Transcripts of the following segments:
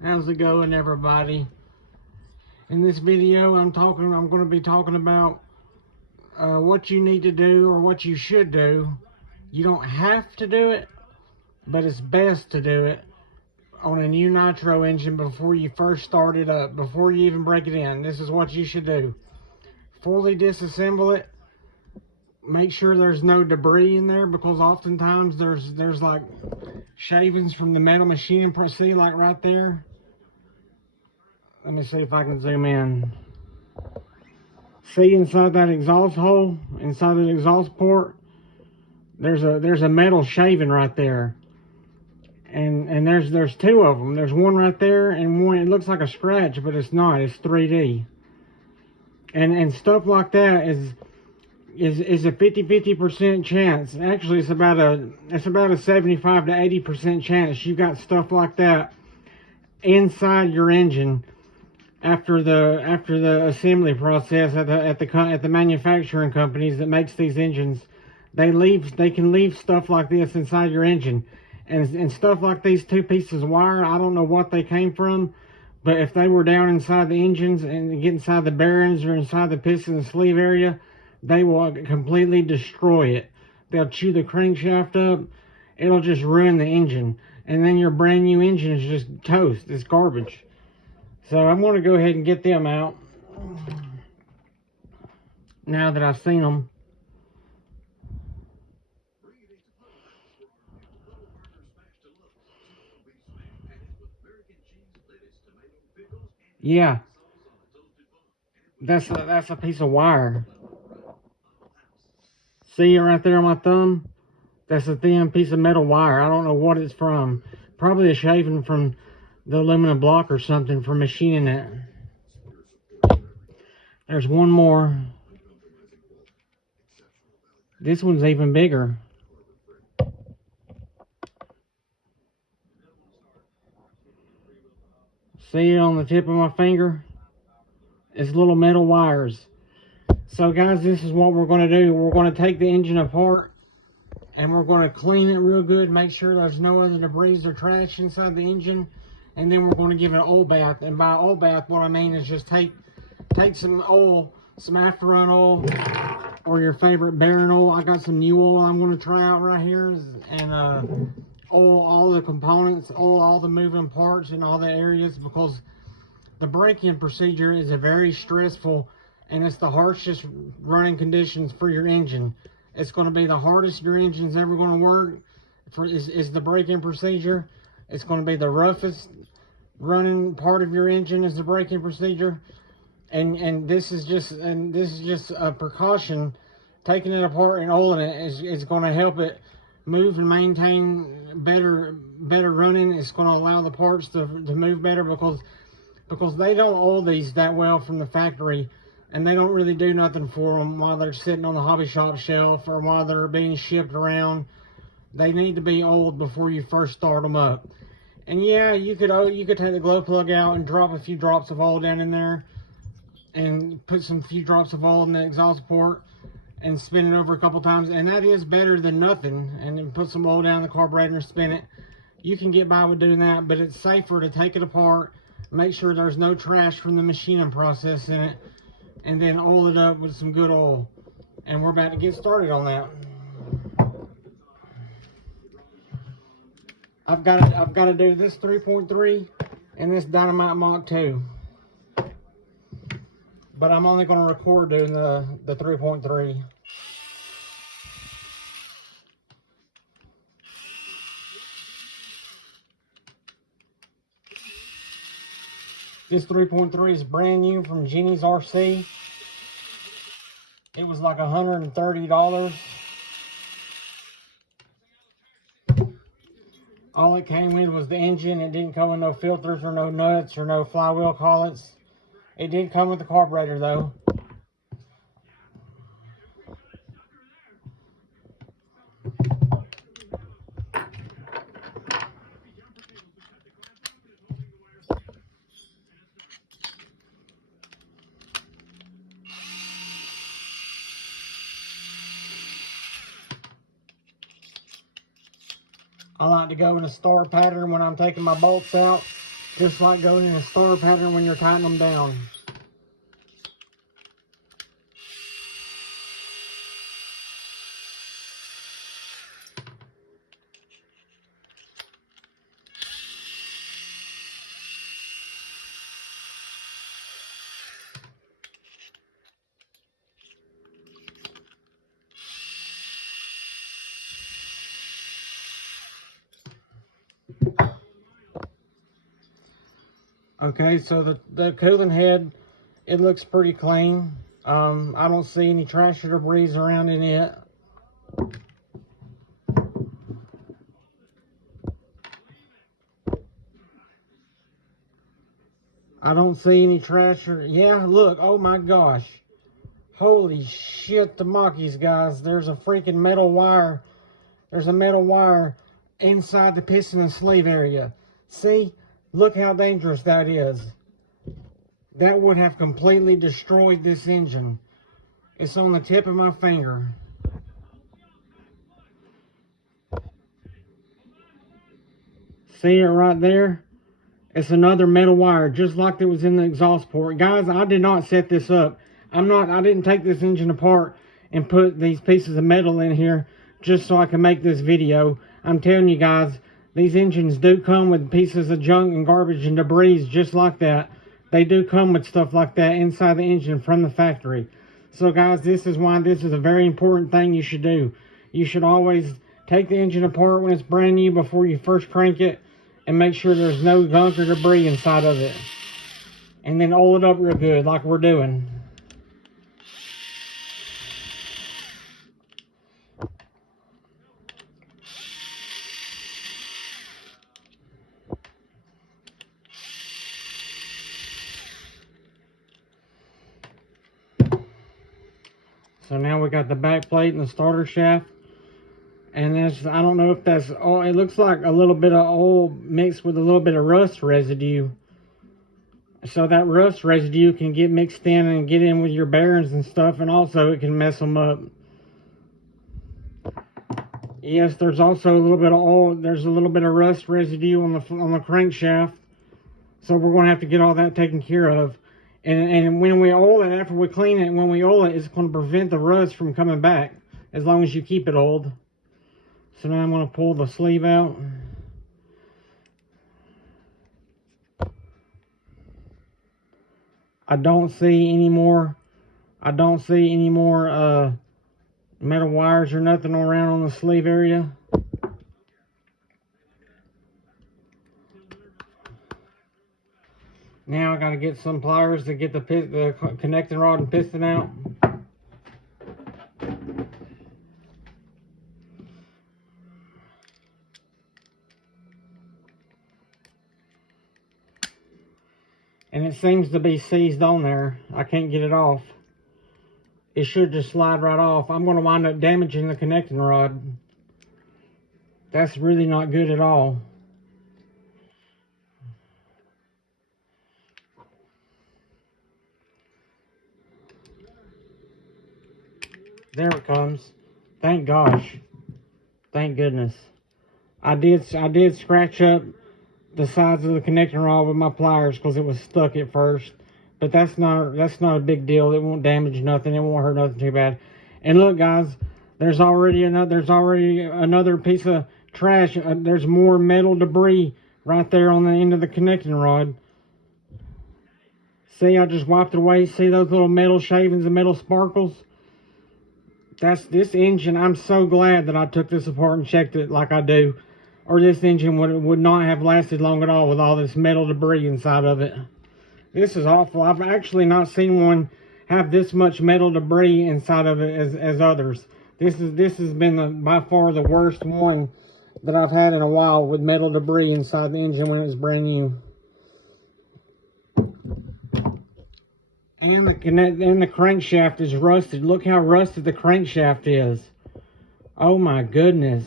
How's it going, everybody? In this video, I'm going to be talking about what you need to do or what you should do. You don't have to do it, but it's best to do it on a new nitro engine before you first start it up, before you even break it in. This is what you should do. Fully disassemble it. Make sure there's no debris in there, because oftentimes there's like shavings from the metal machine. See, like right there. Let me see if I can zoom in. See, inside that exhaust hole, inside the exhaust port, there's a metal shaving right there, and there's two of them. There's one right there, and one, it looks like a scratch, but it's not. It's 3D. And stuff like that is a 50% chance. Actually, it's about a 75 to 80% chance you got stuff like that inside your engine after the assembly process at the manufacturing companies that makes these engines. They can leave stuff like this inside your engine, and stuff like these two pieces of wire. I don't know what they came from, but if they were down inside the engines and get inside the bearings or inside the piston and sleeve area, they will completely destroy it. They'll chew the crankshaft up. It'll just ruin the engine, and then your brand new engine is just toast. It's garbage. So I'm going to go ahead and get them out now that I've seen them. Yeah, that's a piece of wire. See it right there on my thumb? That's a thin piece of metal wire. I don't know what it's from. Probably a shaving from the aluminum block or something for machining it. There's one more. This one's even bigger. See it on the tip of my finger? It's little metal wires. So guys, this is what we're going to do. We're going to take the engine apart, and we're going to clean it real good, make sure there's no other debris or trash inside the engine, and then we're going to give it an oil bath. And by oil bath, what I mean is just take some oil, some after-run oil, or your favorite bearing oil. I got some new oil I'm going to try out right here, and oil all the components, oil all the moving parts in all the areas, because the break-in procedure is a very stressful, and it's the harshest running conditions for your engine. It's going to be the hardest your engine's ever going to work. Is the break-in procedure. It's going to be the roughest running part of your engine is the break-in procedure, and this is just a precaution. Taking it apart and oiling it is going to help it move and maintain better running. It's going to allow the parts to move better, because they don't oil these that well from the factory, and they don't really do nothing for them while they're sitting on the hobby shop shelf or while they're being shipped around. They need to be oiled before you first start them up. And yeah, you could take the glow plug out and drop a few drops of oil down in there, and put some few drops of oil in the exhaust port and spin it over a couple times, and that is better than nothing. And then put some oil down in the carburetor and spin it. You can get by with doing that, but it's safer to take it apart, make sure there's no trash from the machining process in it, and then oil it up with some good oil. And we're about to get started on that. I've got to do this 3.3 and this Dynamite Mach 2. But I'm only going to record doing the 3.3. This 3.3 is brand new from Jenny's RC. It was like $130. All it came with was the engine. It didn't come with no filters or no nuts or no flywheel collets. It did come with the carburetor though. I like to go in a star pattern when I'm taking my bolts out, Just like going in a star pattern when you're tightening them down. Okay, so the cooling head, it looks pretty clean. I don't see any trash or debris around in it. I don't see any trash or, yeah, look, oh my gosh. Holy shit, the Mockies, guys. There's a freaking metal wire. There's a metal wire inside the piston and sleeve area. See? Look how dangerous that is. That would have completely destroyed this engine. It's on the tip of my finger. See it right there? It's another metal wire, just like it was in the exhaust port. Guys, I did not set this up. I didn't take this engine apart and put these pieces of metal in here just so I can make this video. I'm telling you guys, these engines do come with pieces of junk and garbage and debris just like that. They do come with stuff like that inside the engine from the factory. So guys, this is why this is a very important thing you should do. You should always take the engine apart when it's brand new before you first crank it and make sure there's no gunk or debris inside of it. And then oil it up real good like we're doing. So now we got the back plate and the starter shaft. And that's, I don't know if that's all, it looks like a little bit of oil mixed with a little bit of rust residue. So that rust residue can get mixed in and get in with your bearings and stuff, and also it can mess them up. Yes, there's also a little bit of oil, there's a little bit of rust residue on the crankshaft. So we're going to have to get all that taken care of. And when we oil it, after we clean it, when we oil it, it's going to prevent the rust from coming back, as long as you keep it oiled. So now I'm going to pull the sleeve out. I don't see any more metal wires or nothing around on the sleeve area. Now I got to get some pliers to get the connecting rod and piston out. And it seems to be seized on there. I can't get it off. It should just slide right off. I'm going to wind up damaging the connecting rod. That's really not good at all. There it comes. Thank gosh. Thank goodness. I did scratch up the sides of the connecting rod with my pliers because it was stuck at first. But that's not a big deal. It won't damage nothing. It won't hurt nothing too bad. And look, guys, there's already another piece of trash. There's more metal debris right there on the end of the connecting rod. See, I just wiped it away. See those little metal shavings and metal sparkles? That's this engine. I'm so glad that I took this apart and checked it like I do, or this engine would not have lasted long at all with all this metal debris inside of it. This is awful. I've actually not seen one have this much metal debris inside of it as others. This has been by far the worst one that I've had in a while, with metal debris inside the engine when it was brand new. And the crankshaft is rusted. Look how rusted the crankshaft is. Oh my goodness.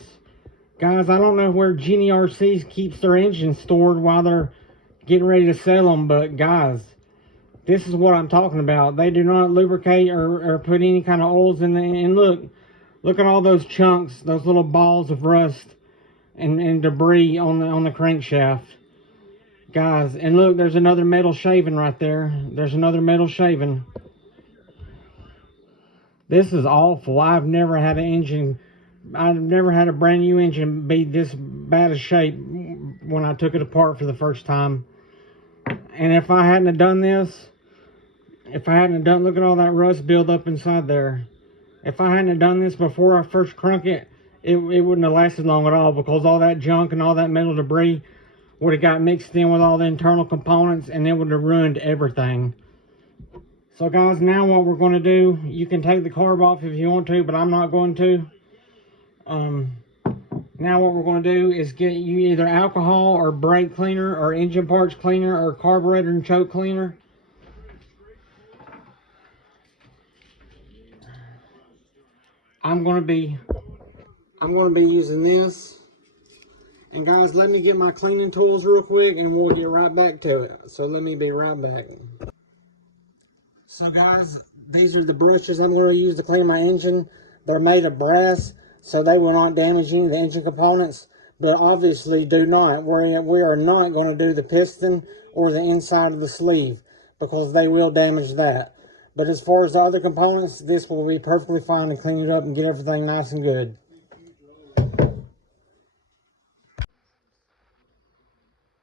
Guys, I don't know where Genie RCs keeps their engines stored while they're getting ready to sell them, but guys, this is what I'm talking about. They do not lubricate or put any kind of oils in the, and look at all those chunks, those little balls of rust and debris on the crankshaft. Guys, and look, there's another metal shaving right there. There's another metal shaving. This is awful. I've never had a brand new engine be this bad a shape when I took it apart for the first time. And if I hadn't have done this, look at all that rust build up inside there. If I hadn't have done this before I first crunk it, it wouldn't have lasted long at all, because all that junk and all that metal debris would have got mixed in with all the internal components, and it would have ruined everything. So guys, now what we're going to do, you can take the carb off if you want to, but I'm not going to. Now what we're going to do is get you either alcohol or brake cleaner or engine parts cleaner or carburetor and choke cleaner. I'm going to be using this. And guys, let me get my cleaning tools real quick and we'll get right back to it. So let me be right back. So guys, these are the brushes I'm going to use to clean my engine. They're made of brass, so they will not damage any of the engine components, but obviously do not. We are not going to do the piston or the inside of the sleeve, because they will damage that. But as far as the other components, this will be perfectly fine to clean it up and get everything nice and good.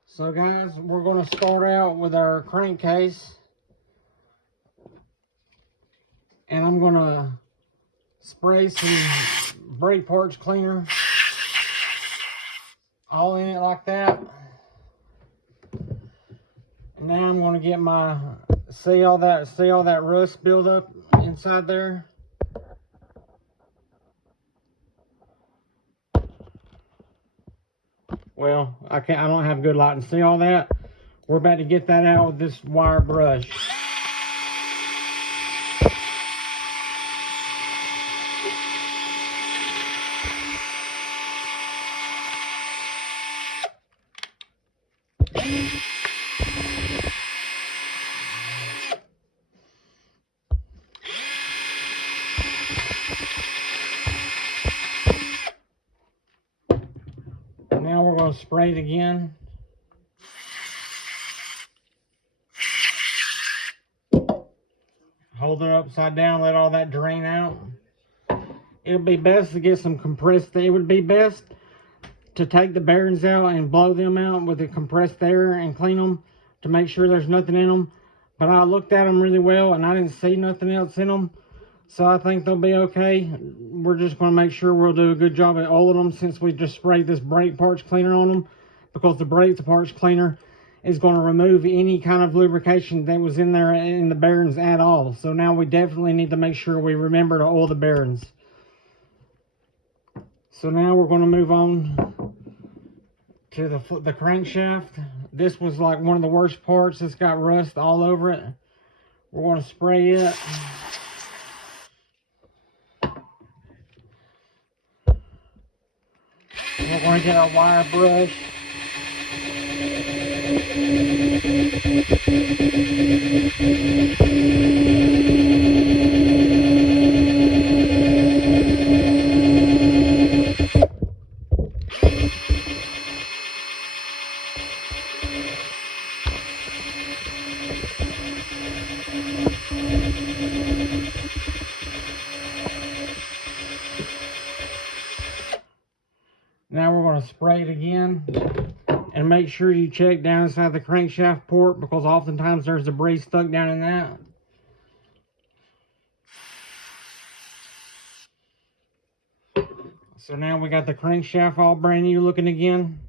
So guys, we're going to start out with our crankcase. And I'm going to spray some brake parts cleaner all in it like that. And now I'm going to get my, see all that rust build up inside there. Well, I don't have good lighting. See all that? We're about to get that out with this wire brush. Now we're going to spray it again. Hold it upside down, let all that drain out. It'll be best to get some compressed, it would be best to take the bearings out and blow them out with the compressed air and clean them to make sure there's nothing in them. But I looked at them really well and I didn't see nothing else in them. So I think they'll be okay. We're just going to make sure we'll do a good job at oiling them, since we just sprayed this brake parts cleaner on them, because the brake parts cleaner is going to remove any kind of lubrication that was in there in the bearings at all. So now we definitely need to make sure we remember to oil the bearings. So now we're going to move on to the crankshaft. This was like one of the worst parts. It's got rust all over it. We're going to spray it. We're going to get our wire brush. Now we're going to spray it again, and make sure you check down inside the crankshaft port, because oftentimes there's debris stuck down in that. So now we got the crankshaft all brand new looking again.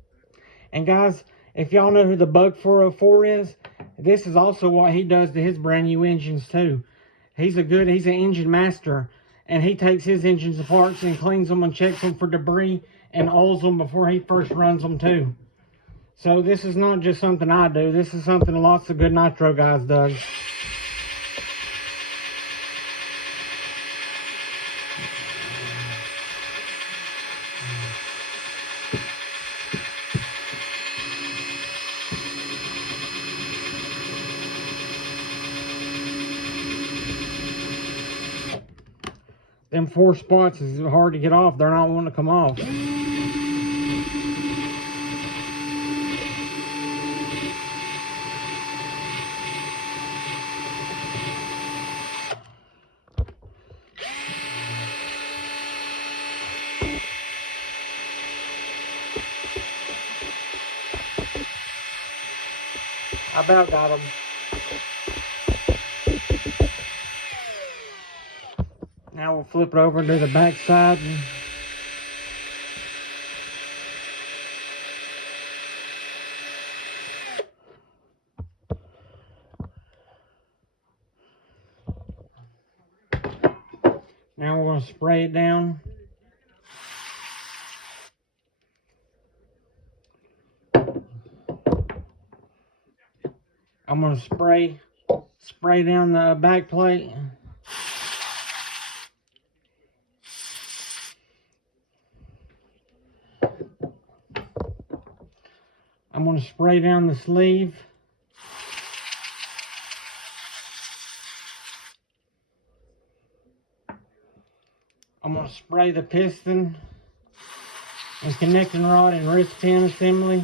And guys, if y'all know who the Bug 404 is, this is also what he does to his brand new engines too. He's an engine master, and he takes his engines apart and cleans them and checks them for debris and oils them before he first runs them too. So this is not just something I do. This is something lots of good nitro guys does. Them 4 spots is hard to get off. They're not wanting to come off. I about got them. Now we'll flip it over to the back side. Now we're going to spray it down. I'm going to spray down the back plate. I'm going to spray down the sleeve. I'm going to spray the piston and connecting rod and wrist pin assembly.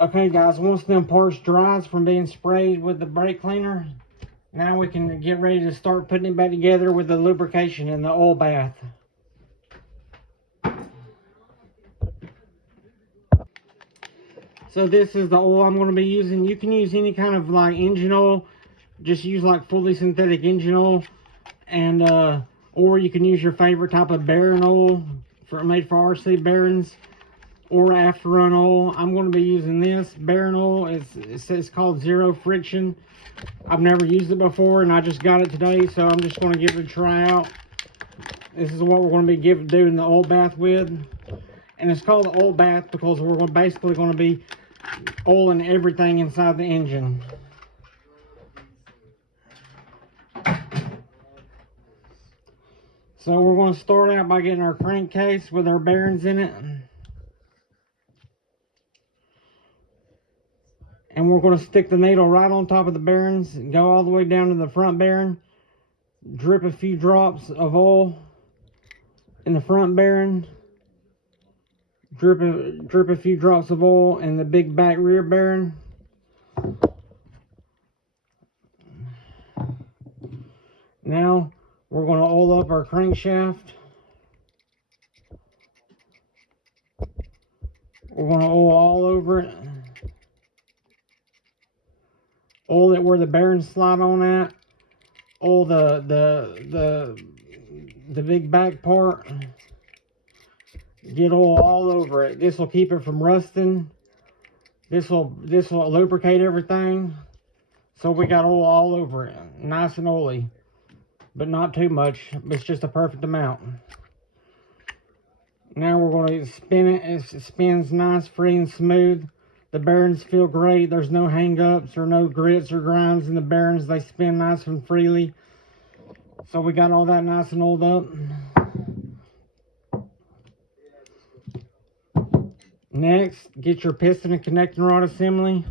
Okay guys, once them parts dries from being sprayed with the brake cleaner, now we can get ready to start putting it back together with the lubrication and the oil bath. So this is the oil I'm going to be using. You can use any kind of like engine oil. Just use like fully synthetic engine oil, and or you can use your favorite type of bearing oil made for RC bearings, or after run oil. I'm going to be using this bearing oil. It's called Zero Friction. I've never used it before, and I just got it today, so I'm just going to give it a try out. This is what we're going to be doing the oil bath with, and it's called the oil bath because we're basically going to be oiling everything inside the engine. So we're going to start out by getting our crankcase with our bearings in it. And we're going to stick the needle right on top of the bearings and go all the way down to the front bearing. Drip a few drops of oil in the front bearing. Drip a few drops of oil in the big back rear bearing. Now we're going to oil up our crankshaft. We're going to oil all over it. Oil it where the bearings slide on at. Oil the big back part. Get oil all over it. This will keep it from rusting. This will lubricate everything. So we got oil all over it. Nice and oily. But not too much. It's just a perfect amount. Now we're going to spin it. It spins nice, free, and smooth. The bearings feel great. There's no hang-ups or no grits or grinds in the bearings. They spin nice and freely. So we got all that nice and oiled up. Next, get your piston and connecting rod assembly.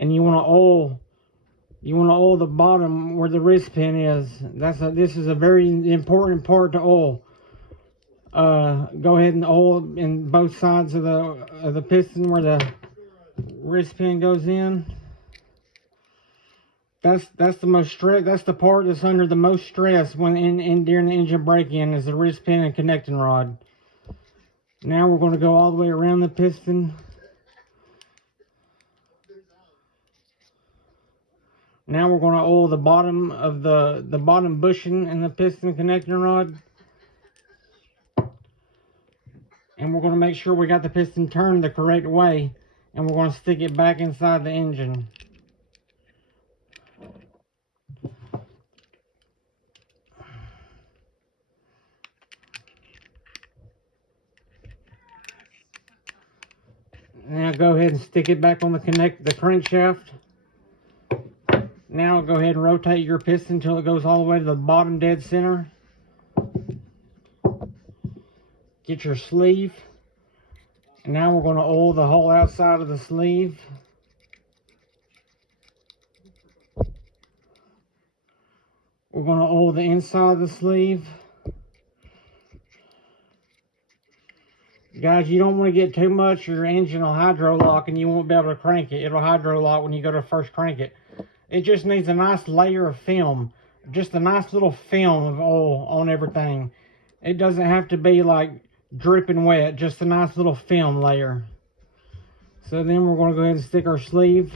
And you want to oil the bottom where the wrist pin is. This is a very important part to oil. Go ahead and oil in both sides of the piston where the wrist pin goes in. That's the most stress. That's the part that's under the most stress when during the engine break-in is the wrist pin and connecting rod. Now we're going to go all the way around the piston. Now we're going to oil the bottom of the bottom bushing and the piston connecting rod. And we're going to make sure we got the piston turned the correct way. And we're going to stick it back inside the engine. Now go ahead and stick it back on the crankshaft. Now go ahead and rotate your piston until it goes all the way to the bottom dead center. Get your sleeve. And now we're going to oil the whole outside of the sleeve. We're going to oil the inside of the sleeve. Guys, you don't want to get too much, or your engine will hydro lock and you won't be able to crank it. It'll hydro lock when you go to first crank it. It just needs a nice layer of film. Just a nice little film of oil on everything. It doesn't have to be like dripping wet, just a nice little film layer. So then we're going to go ahead and stick our sleeve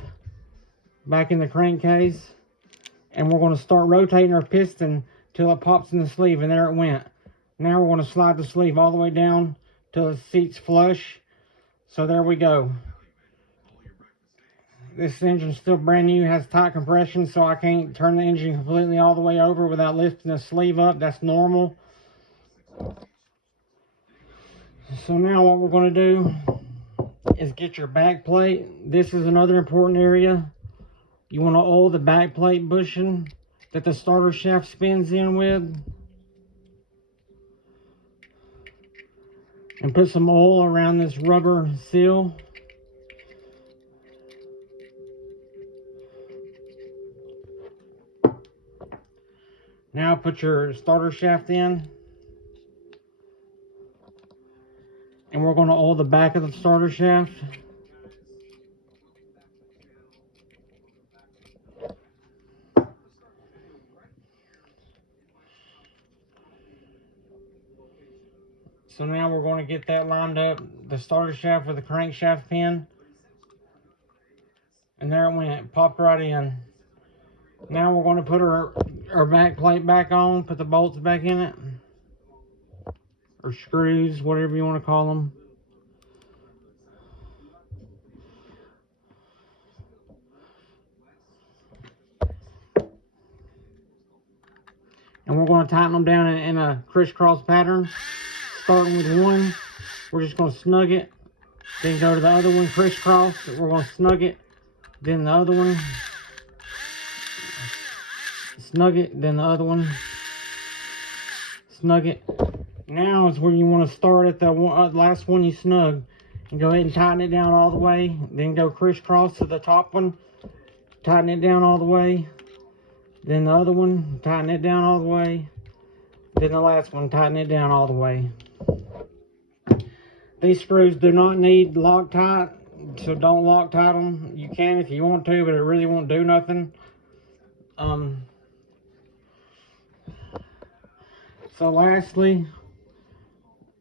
back in the crankcase, and we're going to start rotating our piston till it pops in the sleeve, and there it went. Now we're going to slide the sleeve all the way down till the seat's flush. So there we go. This engine's still brand new, has tight compression, so I can't turn the engine completely all the way over without lifting the sleeve up. That's normal. So now what we're going to do is get your back plate. This is another important area. You want to oil the back plate bushing that the starter shaft spins in with. And put some oil around this rubber seal. Now put your starter shaft in. And we're going to oil the back of the starter shaft. So now we're going to get that lined up, the starter shaft with the crankshaft pin. And there it went, popped right in. Now we're going to put our back plate back on, put the bolts back in it. Or screws, whatever you want to call them. And we're going to tighten them down in a crisscross pattern. Starting with one, we're just going to snug it. Then go to the other one, crisscross. We're going to snug it. Then the other one. Snug it. Then the other one. Snug it. Now is where you want to start at the last one you snug. And go ahead and tighten it down all the way. Then go crisscross to the top one. Tighten it down all the way. Then the other one, tighten it down all the way. Then the last one, tighten it down all the way. These screws do not need Loctite, so don't Loctite them. You can if you want to, but it really won't do nothing. So lastly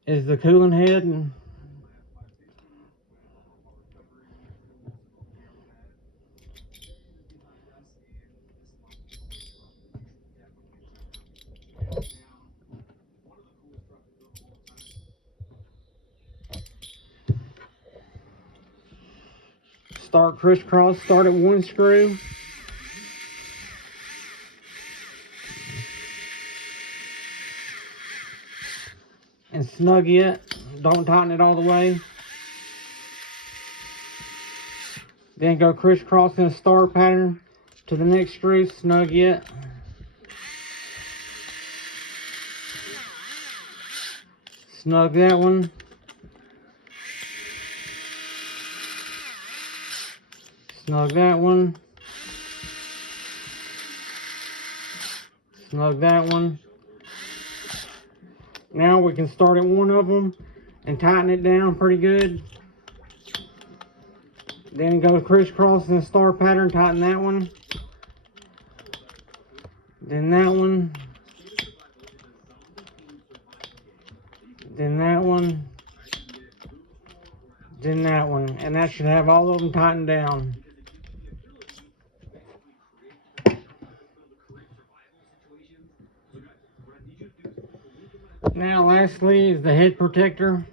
is the coolant head. And start crisscross, start at one screw. And snug it. Don't tighten it all the way. Then go crisscross in a star pattern to the next screw, snug it. Snug that one. Snug that one. Snug that one. Now we can start at one of them and tighten it down pretty good. Then go crisscross in a star pattern, tighten that one. Then that one. Then that one. Then that one. And that should have all of them tightened down. Now lastly is the head protector.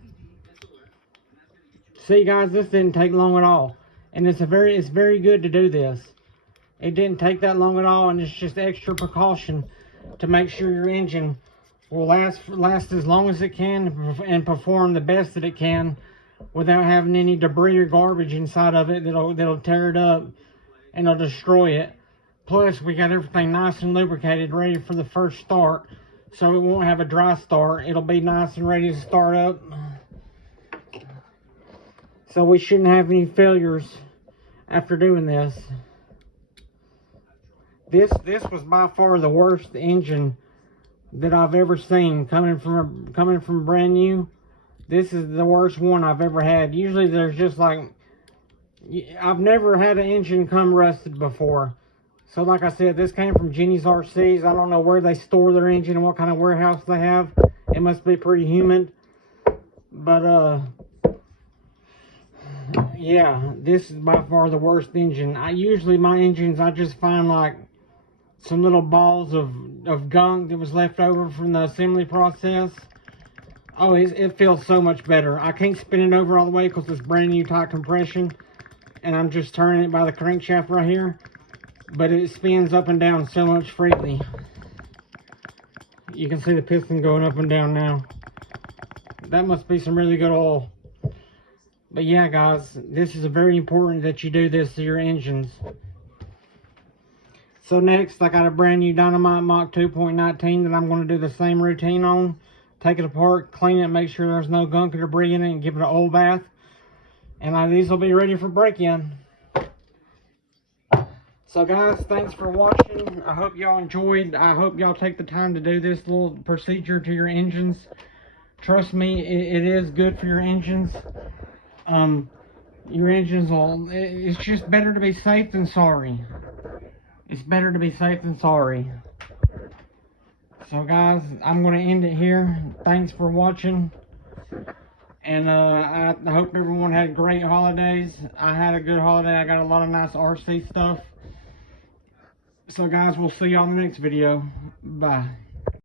See guys, this didn't take long at all. And it's very good to do this. It didn't take that long at all, and it's just extra precaution to make sure your engine will last as long as it can and perform the best that it can without having any debris or garbage inside of it that'll tear it up and it'll destroy it. Plus we got everything nice and lubricated, ready for the first start. So it won't have a dry start. It'll be nice and ready to start up. So we shouldn't have any failures after doing this. This was by far the worst engine that I've ever seen coming from brand new. This is the worst one I've ever had. Usually there's just like, I've never had an engine come rusted before. So like I said, this came from Jenny's RCs. I don't know where they store their engine and what kind of warehouse they have. It must be pretty humid. But yeah, this is by far the worst engine. Usually my engines, I just find like some little balls of gunk that was left over from the assembly process. Oh, it feels so much better. I can't spin it over all the way because it's brand new tight compression, and I'm just turning it by the crankshaft right here. But it spins up and down so much freely. You can see the piston going up and down now. That must be some really good oil. But yeah, guys, this is very important that you do this to your engines. So next, I got a brand new Dynamite Mach 2.19 that I'm going to do the same routine on. Take it apart, clean it, make sure there's no gunk or debris in it, and give it an oil bath. And these will be ready for break-in. So guys, thanks for watching. I hope y'all enjoyed. I hope y'all take the time to do this little procedure to your engines. Trust me, it is good for your engines. Your engines will, it's just better to be safe than sorry. It's better to be safe than sorry. So guys, I'm going to end it here. Thanks for watching. And I hope everyone had great holidays. I had a good holiday. I got a lot of nice RC stuff. So guys, we'll see y'all in the next video. Bye.